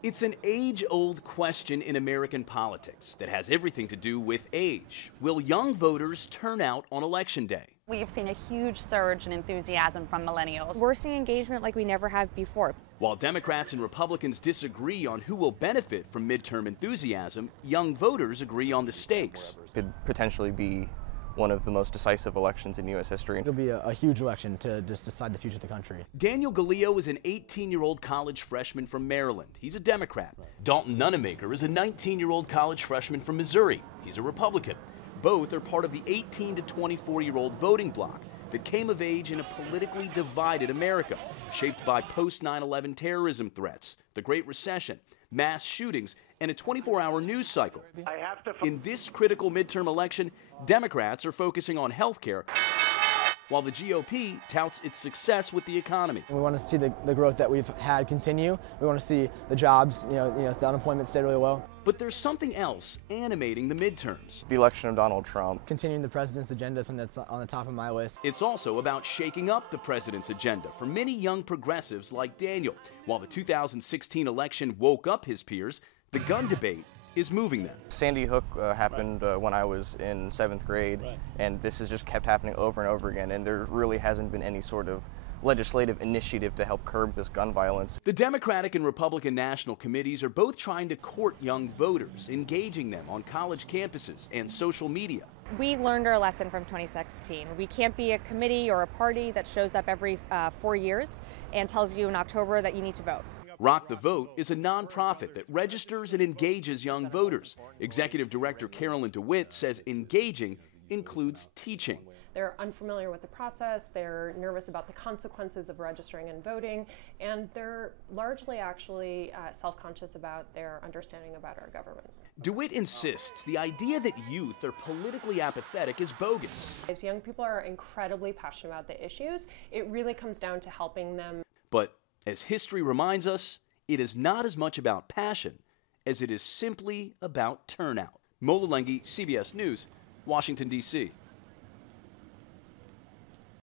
It's an age-old question in American politics that has everything to do with age. Will young voters turn out on Election Day? We've seen a huge surge in enthusiasm from millennials. We're seeing engagement like we never have before. While Democrats and Republicans disagree on who will benefit from midterm enthusiasm, young voters agree on the stakes. Could potentially be one of the most decisive elections in U.S. history. It'll be a huge election to just decide the future of the country. Daniel Galileo is an 18-year-old college freshman from Maryland. He's a Democrat. Dalton Nunemaker is a 19-year-old college freshman from Missouri. He's a Republican. Both are part of the 18 to 24-year-old voting bloc that came of age in a politically divided America, shaped by post-9/11 terrorism threats, the Great Recession, mass shootings, and a 24-hour news cycle. In this critical midterm election, Democrats are focusing on health care, while the GOP touts its success with the economy. We want to see the growth that we've had continue. We want to see the jobs, the unemployment stay really low. But there's something else animating the midterms. The election of Donald Trump. Continuing the president's agenda is something that's on the top of my list. It's also about shaking up the president's agenda for many young progressives like Daniel. While the 2016 election woke up his peers, the gun debate is moving them. Sandy Hook happened when I was in 7th grade, and this has just kept happening over and over again, and there really hasn't been any sort of legislative initiative to help curb this gun violence. The Democratic and Republican national committees are both trying to court young voters, engaging them on college campuses and social media. We learned our lesson from 2016. We can't be a committee or a party that shows up every 4 years and tells you in October that you need to vote. Rock the Vote is a nonprofit that registers and engages young voters. Executive Director Carolyn DeWitt says engaging includes teaching. They're unfamiliar with the process, they're nervous about the consequences of registering and voting, and they're largely actually self-conscious about their understanding about our government. DeWitt insists the idea that youth are politically apathetic is bogus. If young people are incredibly passionate about the issues, it really comes down to helping them. But as history reminds us, it is not as much about passion as it is simply about turnout. Mola Lengi, CBS News, Washington, D.C.